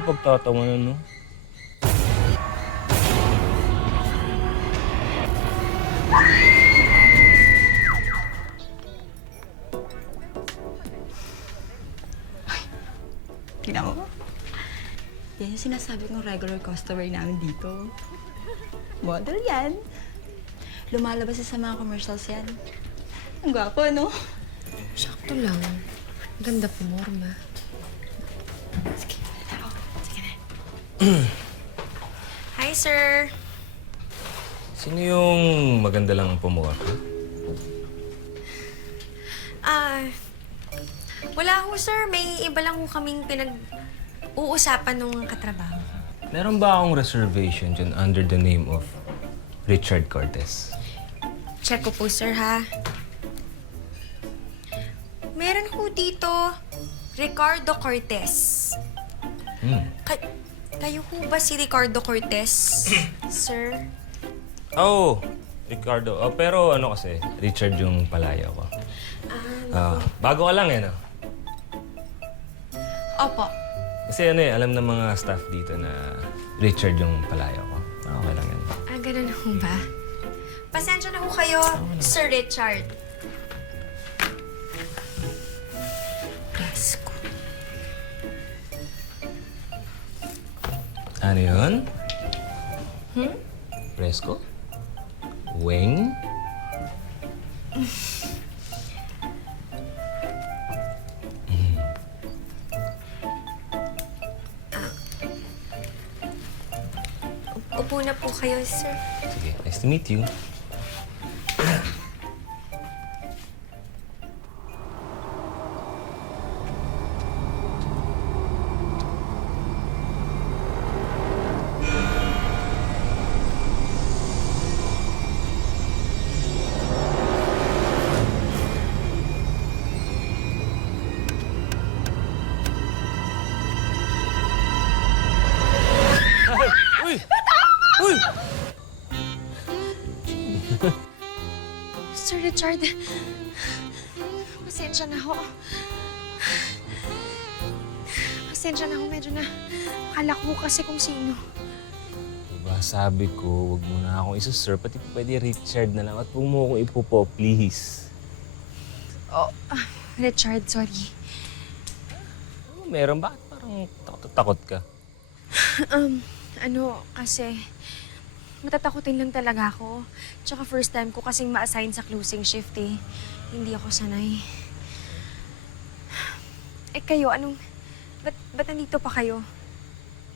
ka pagtatawanan, no? Tingnan mo. Yan yung sinasabi kong regular customer namin dito. Model yan. Lumalabas sa mga commercials yan. Ang gwapo, no? Sakto lang. Ganda pumorma. Sige, tao. Sige na. Hi, sir. Sino yung maganda lang pumuha ka? Wala ho, sir. May iba lang ho kaming pinag-uusapan nung katrabaho. Meron ba akong reservation dyan under the name of Richard Cortez? Check ko po, sir, ha? Meron ho dito, Ricardo Cortez. Kayo ho ba si Ricardo Cortez, sir? Oh, Ricardo. Oh, pero ano kasi, Richard yung palaya ko. Bago ka lang eh, no? Opo. Kasi ano eh, alam ng mga staff dito na Richard yung palaya ko. Okay lang yan. Ganun ho ba? Pasensya na ho kayo, Sir Richard. Presko. Ano yun? Fresco? Weng? Upo na po kayo, sir. Sige, nice to meet you. Uy! Uy! Sir Richard, pasensya na ho. Pasensya na ho, medyo na akala ko kasi kung sino. Diba, sabi ko, wag mo na akong isusir, pati pwede Richard na lang at huwag mo akong ipupo, please. Richard, sorry. Meron ba? Parang takot ka. Kasi matatakotin lang talaga ako. Tsaka first time ko kasing ma-assign sa closing shift eh. Hindi ako sanay. Eh kayo, ba't nandito pa kayo?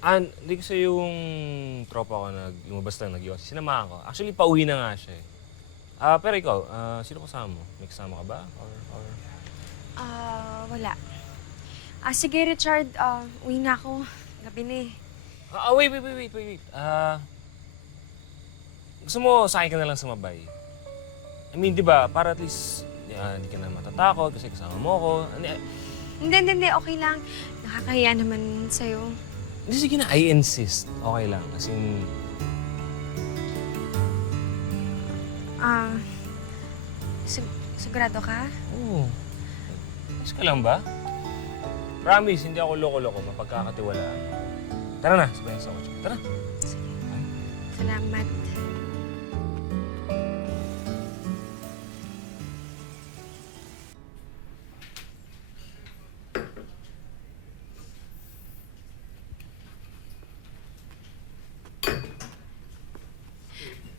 Hindi kasi yung tropa ko lumabas lang, nag-iwas. Sinamahan ko. Actually, pauwi na nga siya eh. Pero ikaw, sino kasama mo? May kasama ka ba? Or... Wala. Sige Richard, uwi na ako. Gabi na eh. Wait. Gusto mo sa akin ka na lang sumabay? I mean, di ba, para at least hindi ka na matatakot kasi kasama mo ako. Hindi, okay lang. Nakakahiya naman sa'yo. Hindi, sige na, I insist. Okay lang, as in... Sigurado ka? Oo. Ayos ka lang ba? Promise, hindi ako loko-loko, mapagkakatiwalaan. Tara na, sabayan sa kotse. Tara. Salamat.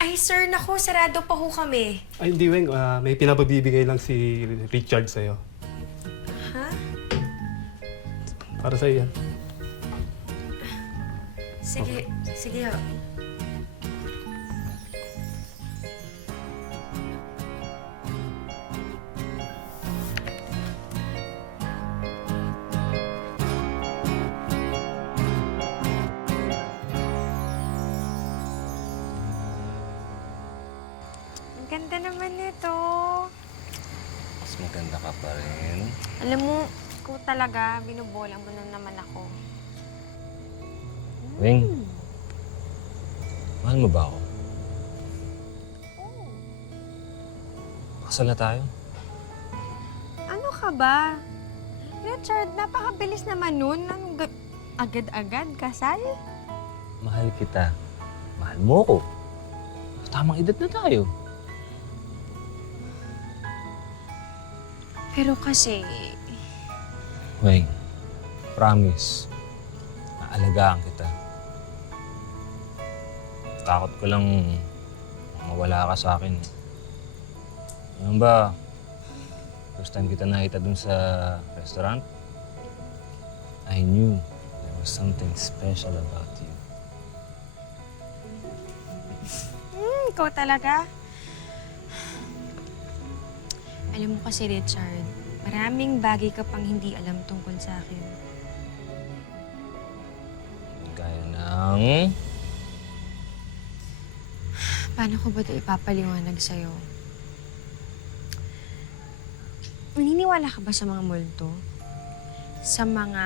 Ay, sir, naku, sarado pa ho kami. Ay, hindi, Weng. May pinapabibigay lang si Richard sa'yo. Ha? Para sa'yo yan. Sige ho. Ang ganda naman nito. Mas maganda ka pa rin. Alam mo, ko talaga, binubola mo na naman ako. Weng, mahal mo ba ako? Pakasal na tayo. Ano ka ba? Richard, napakabilis naman nun. Agad-agad, kasal? Mahal kita. Mahal mo ko. Tamang edad na tayo. Pero kasi, Weng, promise. Naalagaan kita. Takot ko lang mawala ka sa akin. Ano ba? First time kita nakita dun sa restaurant, I knew there was something special about you. ikaw talaga. Alam mo kasi, Richard, maraming bagay ka pang hindi alam tungkol sa akin. Gaya ng... Paano ko ba ito ipapaliwanag sa'yo? Naniniwala ka ba sa mga multo? Sa mga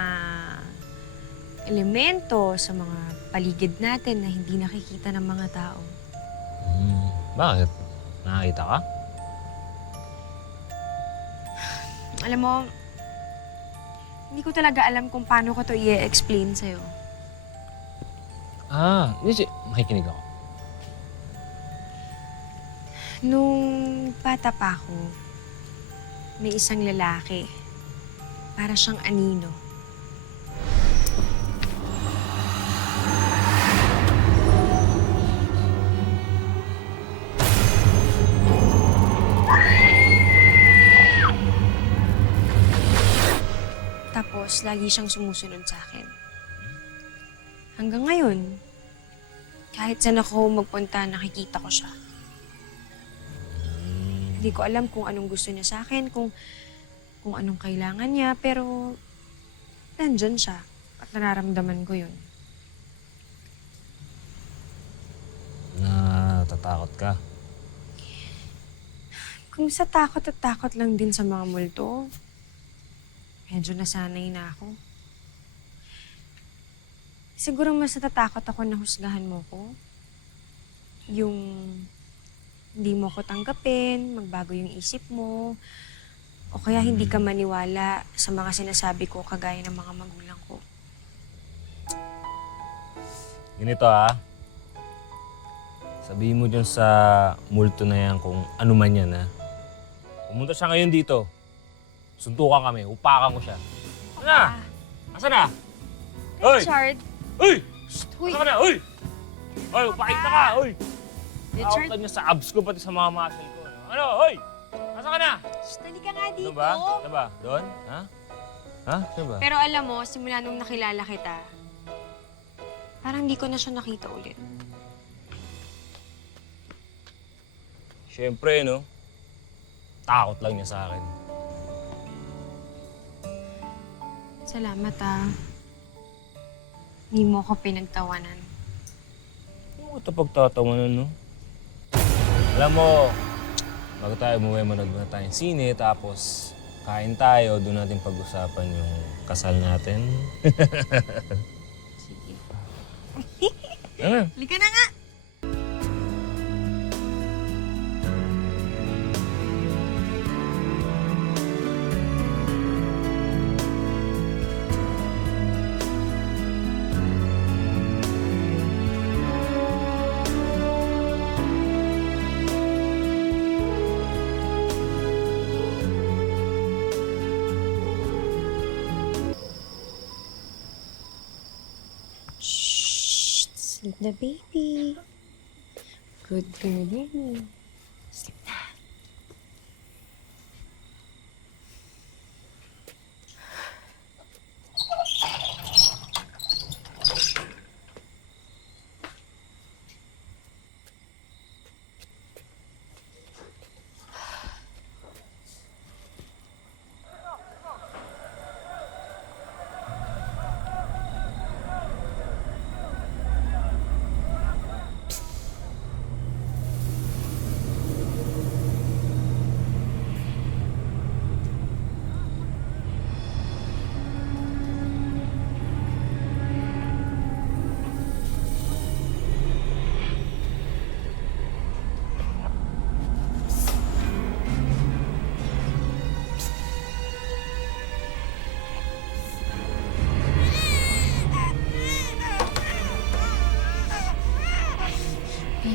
elemento, sa mga paligid natin na hindi nakikita ng mga tao? Bakit? Nakakita ka? Alam mo, hindi ko talaga alam kung paano ko to i-explain sa'yo. Hindi makikinig ako. Nung bata pa ako, may isang lalaki. Para siyang anino. Tapos, lagi siyang sumusunod sa akin. Hanggang ngayon, kahit saan ako magpunta, nakikita ko siya. Hindi ko alam kung anong gusto niya sa akin, kung anong kailangan niya, pero nandyan siya at nararamdaman ko yun. Natatakot ka? Kung sa takot at takot lang din sa mga multo, medyo nasanay na ako. Siguro mas natatakot ako na husgahan mo ko. Yung hindi mo ko tanggapin, magbago yung isip mo, o kaya hindi ka maniwala sa mga sinasabi ko kagaya ng mga magulang ko. Ganito sabihin mo dyan sa multo na yan kung ano man yan Pumunta siya ngayon dito. Suntukan kami, upakan ko siya. Ano na? Asa na? Hoy! Richard! Uy! Uy! Asa ka na? Uy! Uy, upakita ka! Uy! Richard! Nakakita niya sa abs ko pati sa mga muscle ko. Ano? Hoy! Asa ka na? Shh, dali ka nga dito. Ano ba? Ano ba? Doon? Ha? Ha? Sino ba? Pero alam mo, simula nung nakilala kita, parang hindi ko na siya nakita ulit. Siyempre, no? Takot lang niya sa akin. Salamat Hindi mo ako pinagtawanan. Ano ko ito pagtatawanan, no? Alam mo, bago tayo umuwi, manood muna tayong sine, tapos kain tayo, doon natin pag-usapan yung kasal natin. Sige. Ano? Halika na nga! Shh! Sleep na, baby. Good girl. Sleep na.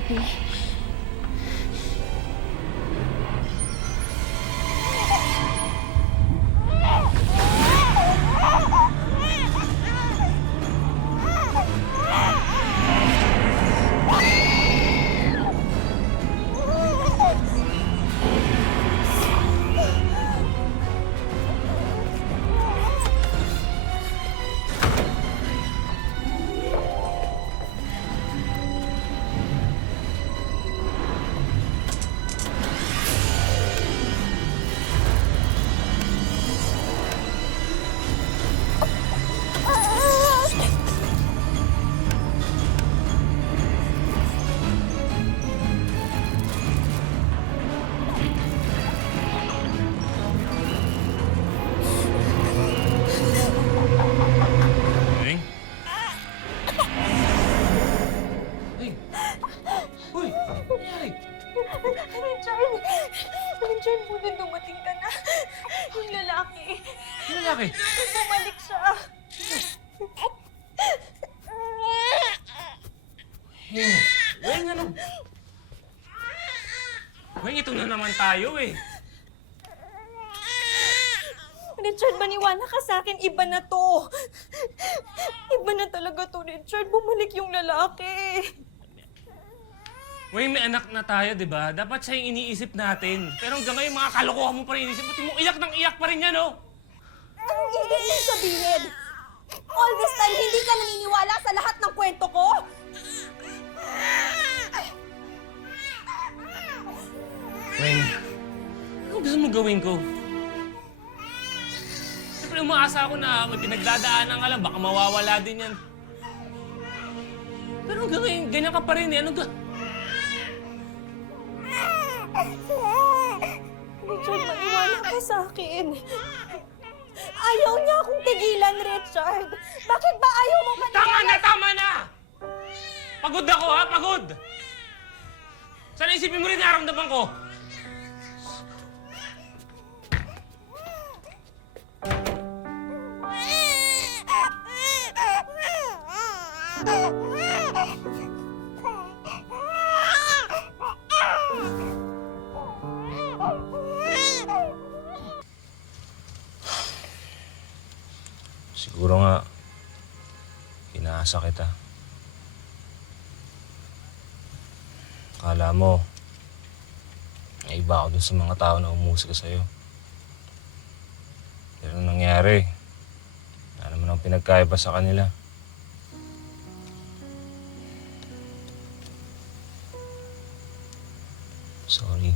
sorry. Weng? Weng! Uy! Ano nangyari? Richard, buti dumating ka na. Yung lalaki. Ano lalaki? Bumalik siya. Weng! Weng, ano? Weng, ito na naman tayo eh. Richard, maniwala ka sa akin. Iba na to. Iba na talaga to, Richard. Bumalik yung lalaki. Weng, may anak na tayo, di ba? Dapat siya yung iniisip natin. Pero hanggang ngayon, mga kalokohan mo pa rin inisip. Ba't mo iyak ng iyak pa rin yan, oh? Anong ibig mong sabihin? All this time, hindi ka naniniwala sa lahat ng kwento ko? Weng, ano gusto mo gawin ko? Siyempre, umaasa ako na may pinagdadaanan ka lang. Baka mawawala din yan. Pero hanggang ngayon, ganyan ka pa rin eh. Ano ga... Richard, maniwala ka sa akin. Ayaw niya akong tigilan, Richard. Bakit ba ayaw mo maniwala? Tama na! Tama na! Pagod ako, ha? Pagod! Sana isipin mo rin naramdaman ko. Siguro nga, inaasa kita. Akala mo, naiba ako dun sa mga tao na umusga sa'yo. Pero anong nangyari, wala naman ang pinagkaiba sa kanila. Sorry.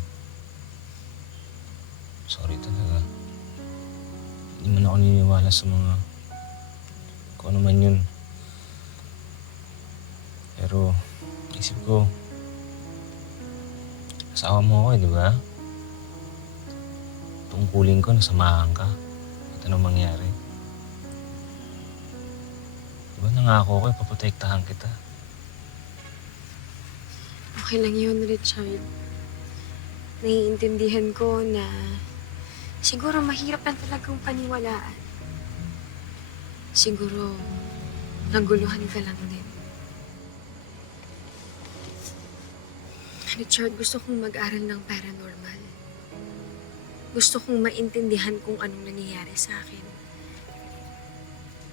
Sorry talaga. Hindi man ako niniwala sa mga kung ano man yun. Pero, isip ko, asawa mo ako eh, di ba? Tungkulin ko, nasamahan ka. At anong mangyari? Di ba nangako ko, ipaprotektahan kita? Okay lang yun, Richard. Naiintindihan ko na siguro mahirap lang talagang paniwalaan. Siguro, naguluhan ka lang din. Richard, gusto kong mag-aral ng paranormal. Gusto kong maintindihan kung anong nangyayari sa akin.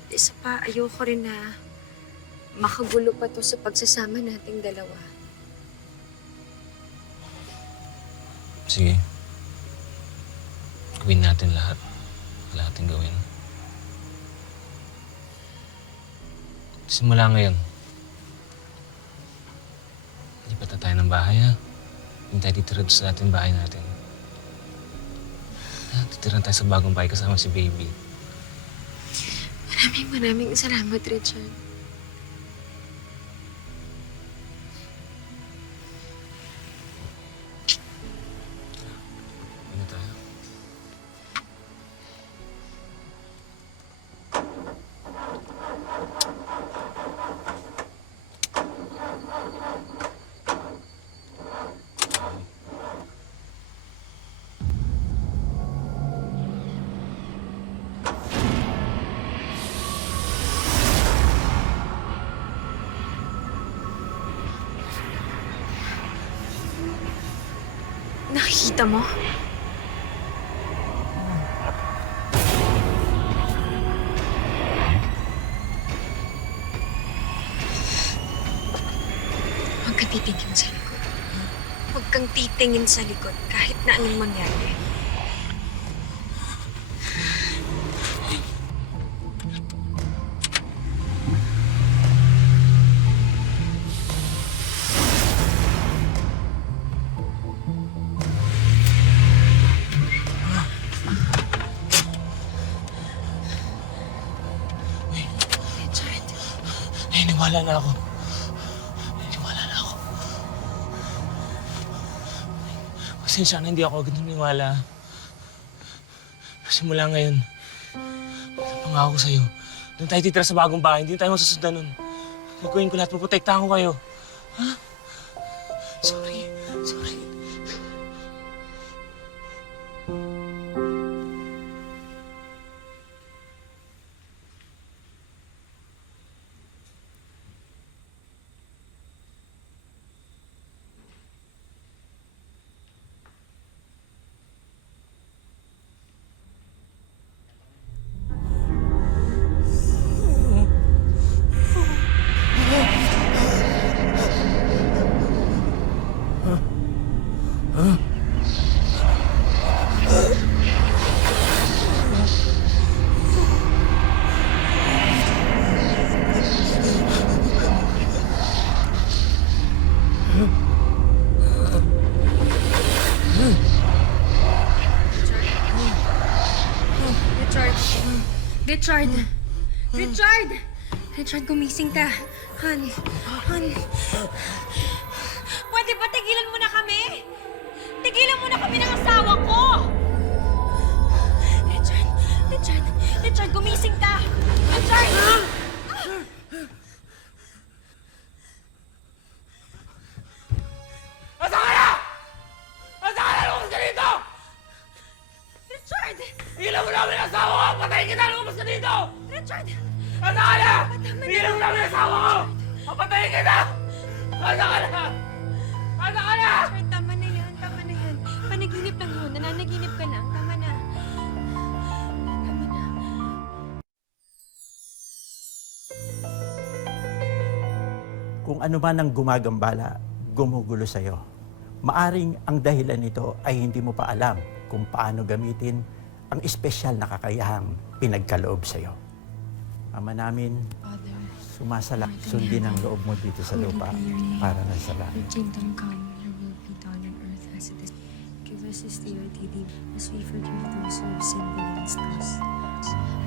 Isa pa, ayoko rin na makagulo pa to sa pagsasama nating dalawa. Sige. Gawin natin lahat. Lahat yung gawin. Simula ngayon. Lipat na tayo ng bahay, ha? Hindi tayo titira sa ating bahay natin. Titira tayo sa bagong bahay kasama si Baby. Maraming salamat, Richard. Ano tayo? Nakita mo? Huwag kang titingin sa likod. Huwag kang titingin sa likod kahit na anong mangyari. Richard. Naniwala na ako. Naniwala na ako. Pasensya na hindi ako agad naniwala. Simula ngayon, pangako ko sa'yo, doon tayo titira sa bagong bahay, hindi tayo masusundan nun. Gagawin ko lahat, puprotektahan ko kayo. Ha? Sorry. Sorry. Richard! Richard! Richard, gumising ka. Han. Pwede ba tigilan mo na kami? Tigilan mo na kami ng asawa ko! Richard, gumising ka! Richard! Asa ka na? Asa ka na? Lumabas ka dito! Richard! Higilan mo namin ang asawa ko! Patayin kita! Lumabas ka dito! Richard! Asa ka na? Higilan mo namin ang asawa ko! Papatayin kita! Asa ka na? Asa ka na? Richard, tama na yan. Panaginip lang yun. Nananaginip ka lang. Tama na. Kung ano man ang gumagambala, gumugulo sa'yo. Maaring ang dahilan nito ay hindi mo pa alam kung paano gamitin ang espesyal na kakayahang pinagkaloob sa'yo. Ama namin, sumasalak, sundin ang loob mo dito sa lupa para na sa langit. Your kingdom come, your will be done on earth as it is. Give us this day our daily bread, as we forgive those who have sinned against us.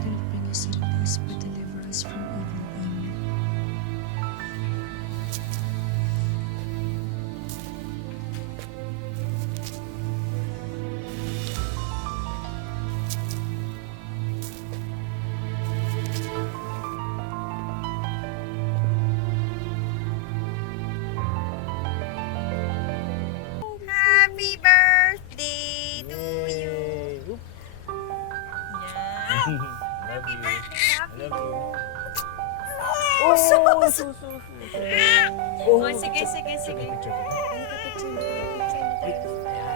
Don't bring us into this, but deliver us from evil. Amen. Happy birthday to you! Happy birthday, love you! Oh, oh, sige. Picture na tayo.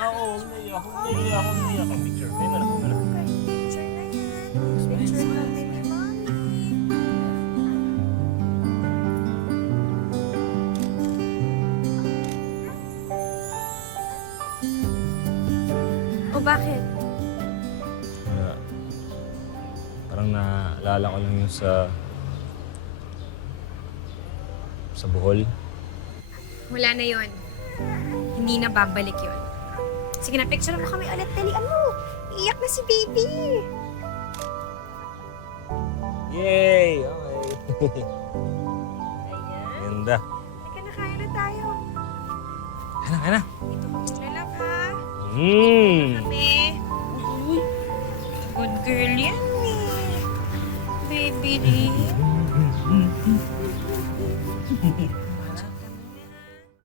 Oo, umiyak. Picture. Kayo na lang. Picture na yan. Picture na with mommy. O bakit? Parang naalala ko lang yung sa Bohol. Wala na yon. Hindi na babalik yon. Sige na, picture mo kami ulit. Dalian mo. Iiyak na si baby. Yay! Okay. Ayan. Ganda. Halika na, kain na tayo. Kaya na. Ito ko lalap ha. Kami. Good girl yan eh. Baby Lee.